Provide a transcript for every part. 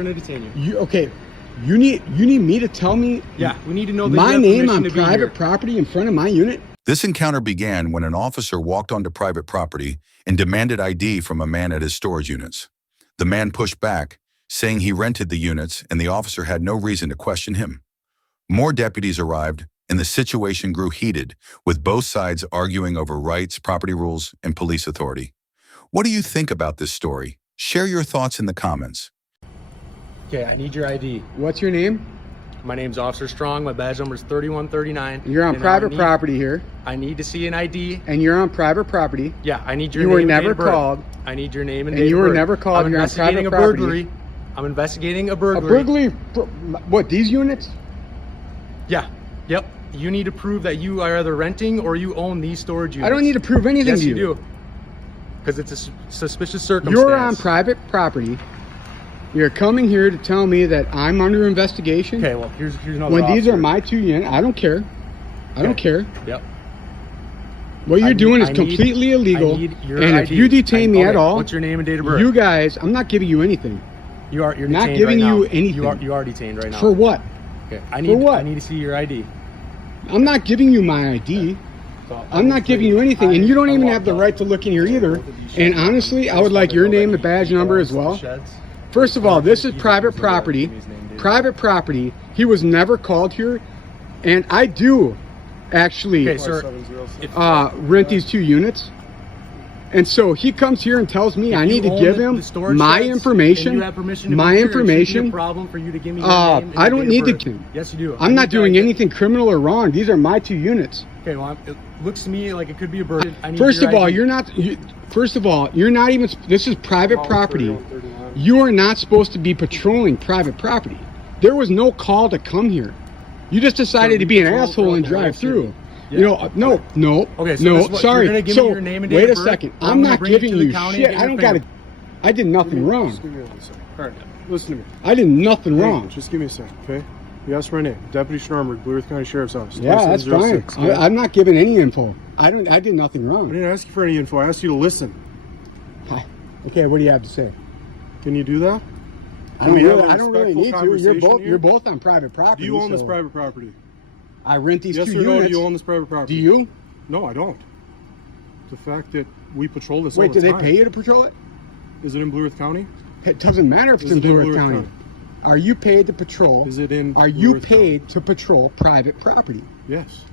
We're gonna detain you. Okay, you need me to tell me. Yeah, we need to know that my you have name permission on to be private here. property in front of my unit. This encounter began when an officer walked onto private property and demanded ID from a man at his storage units. The man pushed back, saying he rented the units and the officer had no reason to question him. More deputies arrived and the situation grew heated, with both sides arguing over rights, property rules, and police authority. What do you think about this story? Share your thoughts in the comments. Okay, I need your ID. What's your name? My name's Officer Strong. My badge number is 3139. You're on private property here. I need to see an ID. And you're on private property. Yeah, I need your You name were and never date of birth. called. I need your name and And date you of were birth. never called. I'm You're on investigating a private property. burglary. I'm investigating a A burglary. burglary? What, these units? Yeah. Yep. You need to prove that you are either renting or you own these storage units. I don't need to prove anything yes, to you. you do. Because it's a suspicious circumstance. You're on private property. You're coming here to tell me that I'm under investigation. Okay, well, here's another When these officer. are my 2 units, I don't care. I don't care. Yep. What you're doing is I need- completely illegal. I need your And if ID. you detain me at all, What's your name and date of birth? you guys, I'm not giving you anything. You're not detained giving right you now. anything. You are detained right now. For what? Okay. For what? I need to see your ID. I'm not giving you my ID. I'm not giving you anything, and you don't even have the right to look in here either. And honestly, I would like your name and badge number as well. First of all, this is private property. Private property. He was never called here, and I do actually Okay, sir. rent these 2 units. And so he comes here and tells me I need to give him my information. My information. Problem for you to give me your name and I your don't date need of birth. to. Yes, you do. I'm not doing anything criminal or wrong. These are my 2 units. Okay, well, it looks to me like it could be a burden. First of all, you're not. First of all, you're not even. This is private property. You are not supposed to be patrolling private property. There was no call to come here. You just decided to be an asshole and drive through. You know, no. Okay, so no. this is what, Sorry. you're gonna give me your name and date wait of a birth, second. or I'm gonna not bring it giving to the you county shit. and get I your don't got to. finger. I did nothing wrong. Just give me 1 second. All right, listen to me. I did nothing Hey, wrong. just give me a second, okay? You asked my name, Deputy Schnorberg, Blue Earth County Sheriff's Office. Yeah, that's fine. 2706, okay? I'm not giving any info. I did nothing I wrong. didn't ask you for any info. I asked you to listen. Okay, what do you have to say? Can you do that? I don't we have a really need to. conversation here? You're both on private property. Do you own this so private property? I rent these Yes 2 or no? units. Do you own this private property? Do you? No, I don't. The fact that we patrol this Wait, all the do they time. pay you to patrol it? Is it in Blue Earth County? It doesn't matter if it's Is in it in Blue Earth Blue Earth County. County? Are you paid to patrol? Is it in Are Blue you Earth County? paid to patrol private property? Yes.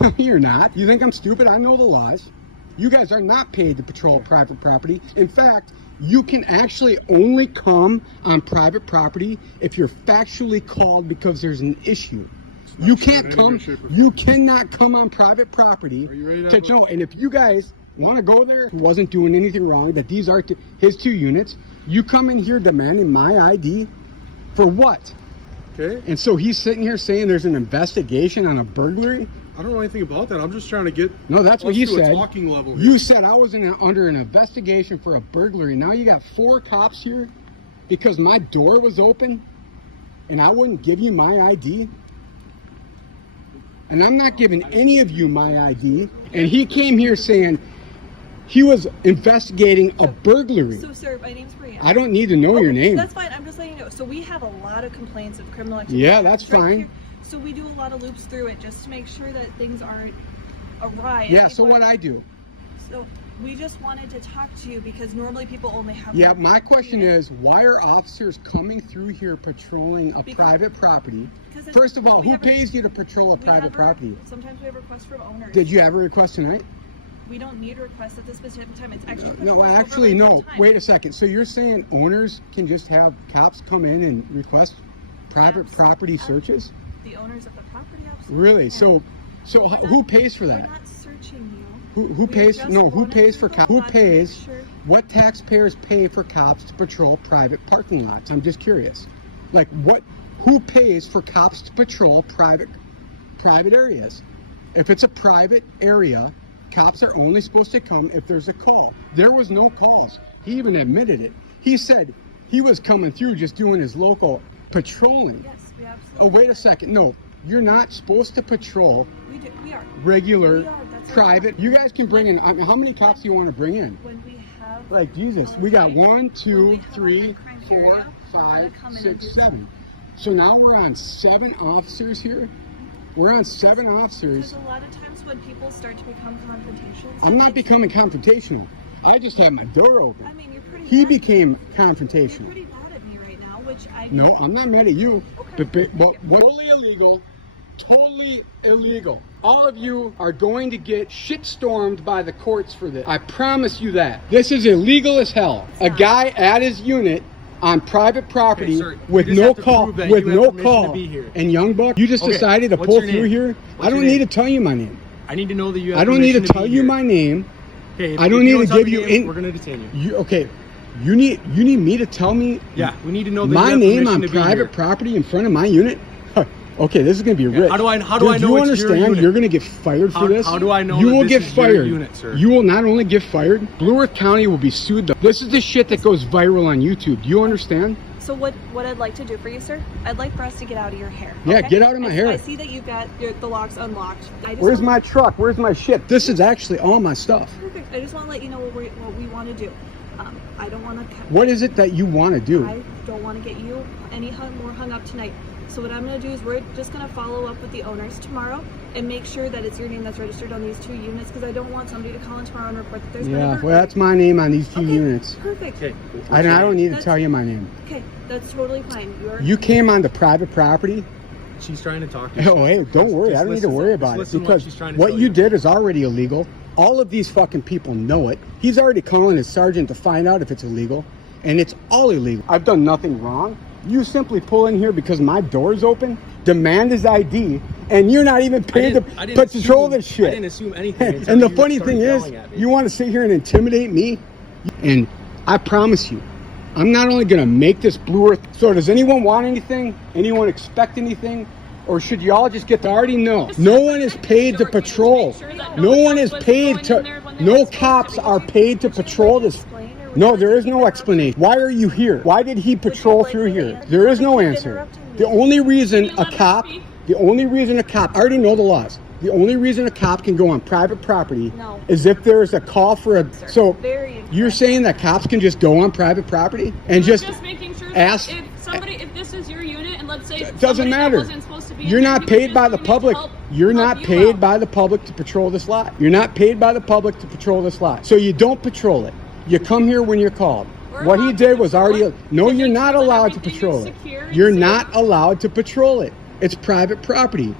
No, you're not. You think I'm stupid? I know the laws. You guys are not paid to patrol private property. In fact, you can actually only come on private property if you're factually called because there's an issue. You can't come. You cannot come on private property Are you ready to to know. And if you guys want to go there, who wasn't doing anything wrong, that these are his 2 units, you come in here demanding my ID for what? Okay. And so he's sitting here saying there's an investigation on a burglary. I don't know anything about that. I'm just trying to get No, that's what us he to a said. talking level here. You said I was under an investigation for a burglary. Now you got 4 cops here because my door was open and I wouldn't give you my ID. And I'm not giving any of you my ID. And he came here saying he was investigating a burglary. So, sir, my name's Maria. I don't need to know your name. That's fine. I'm just letting you know. So we have a lot of complaints of criminal activity. Yeah, that's right fine. here. So we do a lot of loops through it just to make sure that things aren't awry. Yeah, so what I do? So we just wanted to talk to you because normally people only have. Yeah, one my question unit. is, why are officers coming through here patrolling a private property? Because First of all, we who have pays you to patrol a we private have property? Sometimes we have requests from owners. Did you have a request tonight? We don't need requests at this specific time. It's extra. No, patrols actually, overlays no. of time. Wait a second. So you're saying owners can just have cops come in and request private property searches? The owners of the property, absolutely. Really? can. So But we're who not- pays for We're that? not searching you. Who We pays? just No, who wanted pays to for go cops? Who on to make pays? sure- What taxpayers pay for cops to patrol private parking lots? I'm just curious. Like what? Who pays for cops to patrol private areas? If it's a private area, cops are only supposed to come if there's a call. There was no calls. He even admitted it. He said he was coming through just doing his local patrolling. Yes, we absolutely. Oh, wait a second. No, you're not supposed to patrol We are. regular We are, that's our private. job. You guys can bring in. I mean, how many cops do you want to bring in? When we have Like Jesus, we got 1, 2, 3, 4, 5, come in and 6, do 7. So now we're on 7 officers here. We're on 7 officers. Because a lot of times when people start to become confrontational, I'm not becoming confrontational. I just have my door open. I mean, you're pretty. He mad. became You're confrontational. pretty mad at me right now, which I. No, I'm not mad at you. Okay. But totally illegal. Totally illegal. All of you are going to get shitstormed by the courts for this. I promise you that. This is illegal as hell. A guy at his unit on private property Okay, sir, you with just no have to call, prove that with you have no permission call. to be here. And Young Buck, you just Okay, decided to what's pull your through name? here. What's I don't your need name? to tell you my name. I need to know that you have I don't need to permission tell be you here. my name. Okay, I don't need to give you in. We're gonna detain you. Okay, you need me to tell me. Yeah, we need to know that my you have name permission on to be here. private property in front of my unit. Huh. Okay, this is gonna be rich. How do I know Do it's you your understand? unit? You're gonna get fired for this. How do I know You that will this get is your fired. unit, sir? You will not only get fired. Blue Earth County will be sued. This is the shit that goes viral on YouTube. Do you understand? So what I'd like to do for you, sir? I'd like for us to get out of your hair. Yeah, okay? get out of my hair. I see that you've got the locks unlocked. I just Where's want- my truck? Where's my shit? This is actually all my stuff. Perfect. I just want to let you know what we want to do. I don't want to. What is it that you want to do? I don't want to get you any more hung up tonight. So what I'm going to do is we're just going to follow up with the owners tomorrow and make sure that it's your name that's registered on these 2 units, because I don't want somebody to call in tomorrow and report that there's been a Yeah, burglary. well, that's my name on these 2 Okay, units. Perfect. Okay. I don't need to That's- tell you my name. Okay, that's totally fine. You came onto private property. She's trying to talk to you. Oh, hey, don't worry. Just I don't need to listen- worry just about it listen because she's trying to what tell you did is already illegal. All of these fucking people know it. He's already calling his sergeant to find out if it's illegal, and it's all illegal. I've done nothing wrong. You simply pull in here because my door's open, demand his ID, and you're not even paid to patrol assume- this shit. I didn't assume anything. until And the you funny started thing is, yelling at me. you want to sit here and intimidate me? And I promise you, I'm not only going to make this Blue Earth. So does anyone want anything? Anyone expect anything? Or should you all just get to already know? No one is paid to patrol. No one is paid to, no cops are paid to patrol this. No, there is no explanation. Why are you here? Why did he patrol through here? There is no answer. The only reason a cop, I already know the laws. The only reason a cop can go on private property No. is if there is a call for a, so Very incorrect. you're saying that cops can just go on private property and We're just making sure ask- that if this is your unit, and let's say It doesn't somebody that matter. wasn't supposed to be in You're there, not he was paid just by the doing it to public. help You're not you paid out. by the public to patrol this lot. You're not paid by the public to patrol this lot. So you don't patrol it. You come here when you're called. We're What he allowed did to was patrol already. it No, to you're make not sure that allowed to everything is patrol it. secure and You're safe. not allowed to patrol it. It's private property.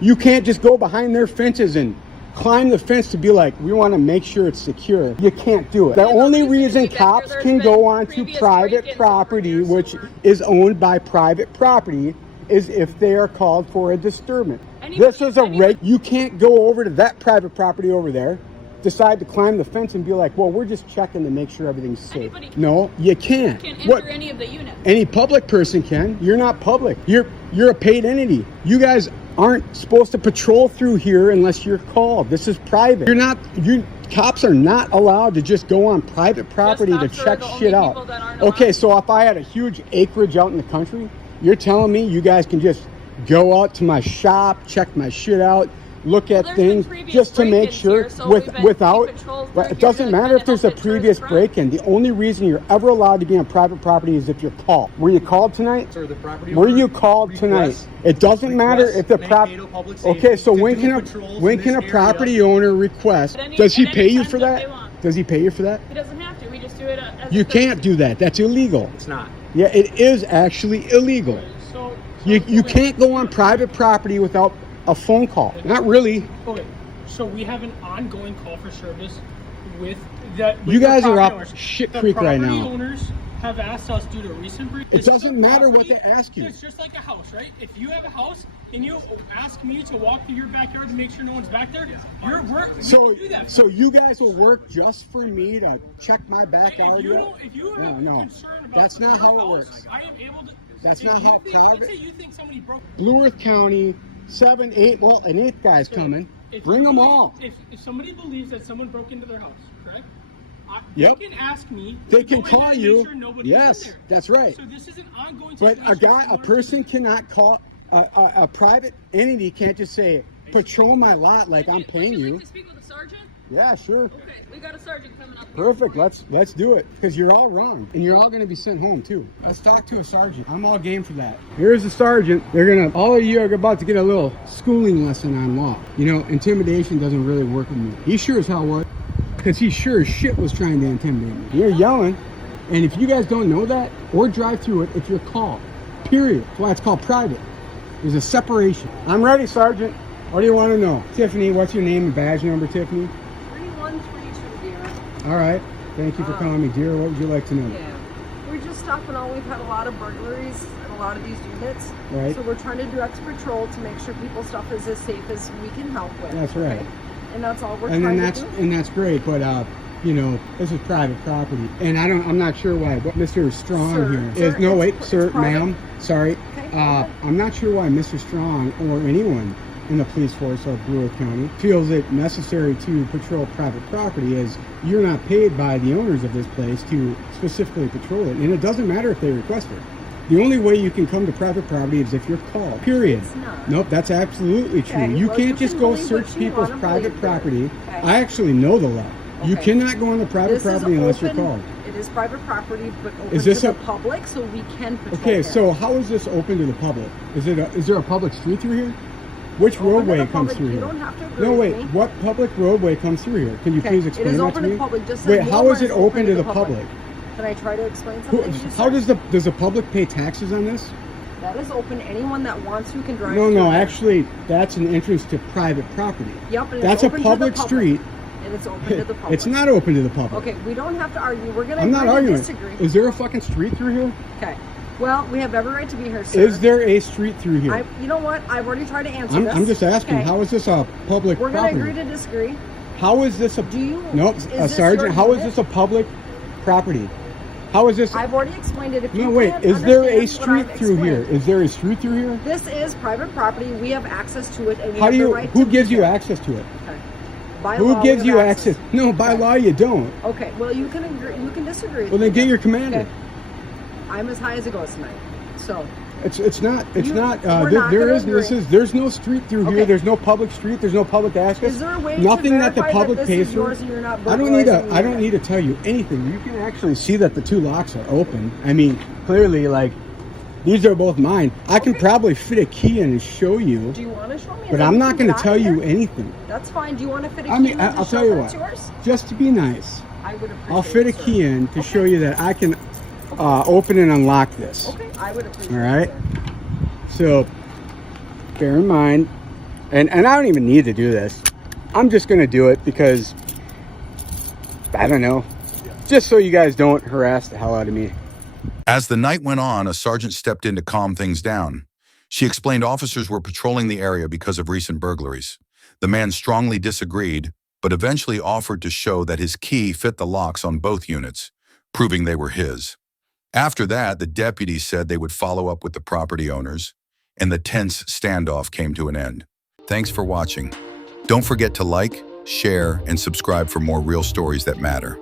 You can't just go behind their fences and climb the fence to be like, we want to make sure it's secure. You can't do it. The have a only reason to reason believe that cops there's can been go onto previous private break-ins over property, here, so which we're- is owned by private property, is if they are called for a disturbance. This is a reg. You can't go over to that private property over there, decide to climb the fence and be like, well, we're just checking to make sure everything's safe. Anybody No, you can't. Can enter What? any of the units. Any public person can. You're not public. You're a paid entity. You guys aren't supposed to patrol through here unless you're called. This is private. Cops are not allowed to just go on private property to cops are check the only shit people out. that aren't Okay, allowed. so if I had a huge acreage out in the country, you're telling me you guys can just go out to my shop, check my shit out, look at there's been things previous just to make break-ins sure here, so we've been without keeping patrols right, through it doesn't here, matter if there's a help it towards previous the front. break-in. The only reason you're ever allowed to be on private property is if you're called. Were you called tonight? Sir, the property Were owner you called tonight? requests- It doesn't matter if the requests Mankato Public Safety Okay, so to when do can patrols when in can a this property area. owner request? At any- Does he at pay any you time for that that? they want. Does he pay you for that? He doesn't have to. We just do it as You a can't do that. That's illegal. It's not. Yeah, it is actually illegal. So You can't go on private property without a phone call. Not really. okay, so we have an ongoing call for service with the. You guys are up property owners. shit The creek right property now. owners have asked us due to recent breach. It doesn't matter what they ask you. It's just like a house, right? If you have a house and you ask me to walk through your backyard to make sure no one's back there, your work. We So, can do that. so you guys will work just for me to check my if backyard? you have No, concern about that's not your how it house, works. I am able to. That's if not you how think, private- Let's say you think somebody broke. Blue Earth County, 7, 8, well, an 8th guy's coming. If Bring you them believe- all. If somebody believes that someone broke into their house, correct? Yep. They can ask me. They to can go in there call and you. make sure nobody's Yes, in there. that's right. So this is an ongoing But situation. a person cannot call, a private entity can't just say, patrol my lot like I'm Would paying you you. like to speak with the sergeant? Yeah, sure. Okay, we got a sergeant coming up. here. Perfect. Let's do it. Because you're all wrong. And you're all going to be sent home too. Let's talk to a sergeant. I'm all game for that. Here's the sergeant. All of you are about to get a little schooling lesson on law. You know, intimidation doesn't really work with me. He sure as hell was. Because he sure as shit was trying to intimidate me. You're yelling. And if you guys don't know that, or drive through it, it's your call. Period. That's why it's called private. There's a separation. I'm ready, Sergeant. What do you want to know? Tiffany, what's your name and badge number, Tiffany? 3132, dear. All right. Thank you for calling me, dear. What would you like to know? Yeah. We're just stopping all. We've had a lot of burglaries in a lot of these units. Right. So we're trying to do extra patrol to make sure people's stuff is as safe as we can help with. That's right. Okay? And that's all we're And trying then to do. and that's great, but you know, this is private property, and I'm not sure why. But Mr. Strong Sir, here sir, is no wait, it's sir, private. ma'am, sorry. Okay, I'm not sure why Mr. Strong or anyone in the police force of Blue Earth County feels it necessary to patrol private property, as you're not paid by the owners of this place to specifically patrol it, and it doesn't matter if they request it. The only way you can come to private property is if you're called, period. It's not. Nope, that's absolutely true. Okay, You well, can't you just can go believe search what you people's wanna private believe there. property. Okay. I actually know the law. You Okay. cannot go on the private This property is unless you're open. called. It is private property, but open Is this to a- the public, so we can patrol Okay, here. so how is this open to the public? Is there a public street through here? Which Open to roadway the comes public. through You here? don't have to agree No, with wait. me. What public roadway comes through here? Can you Okay, please it explain is that open to to me? the public, just Wait, like how Walmart is it open to the public? Can I try to explain Who- something? to you, How sir? does the public pay taxes on this? That is open. Anyone that wants to can drive. No, through no. there. Actually, that's an entrance to private property. Yep, and That's it's a open to the public public. street. And it's open to the public. It's not open to the public. Okay, we don't have to argue. We're gonna I'm not agree to arguing. disagree. Is there a fucking street through here? Okay. Well, we have every right to be here, sir. Is there a street through here? You know what? I've already tried to answer this. I'm just asking. Okay. How is this a public We're gonna property? agree to disagree. How is this a? Do you? Nope, is this Sergeant. your How is unit? this a public property? How is this? I've already explained it. If you No, wait. can't Is there a understand what street I've through here? explained, Is there a street through here? This is private property. We have access to it, and we How have do the you? right Who to gives be you there. access to it? Okay. By Who law, gives we you have access? No, by law you don't. Okay. Well, you can agree. You can disagree. Well, then get your commander. Okay. I'm as high as it goes tonight. So. It's not. It's You- not. we're There, not there gonna is. This agree. is. There's no street through here. Okay. There's no public street. There's no public access. Is there a way Nothing to that the verify public that this pays is for. yours and you're not I don't need to. burglarizing I don't the need to tell you anything. You can actually see that the two locks are open. I mean, clearly, like these are both mine. I can probably fit a key in and show you, Do you want to show me? but Is I'm that not you going to got tell you here? anything. That's fine. Do you want to fit a key I mean, in I'll to tell show you that's what. yours? Just to be nice, I would appreciate I'll fit a it, sir. key in to show you that I can open and unlock this. Okay, I would appreciate All right. it. So, bear in mind, and I don't even need to do this. I'm just going to do it because, I don't know, just so you guys don't harass the hell out of me. As the night went on, a sergeant stepped in to calm things down. She explained officers were patrolling the area because of recent burglaries. The man strongly disagreed, but eventually offered to show that his key fit the locks on both units, proving they were his. After that, the deputies said they would follow up with the property owners, and the tense standoff came to an end. Thanks for watching. Don't forget to like, share, and subscribe for more real stories that matter.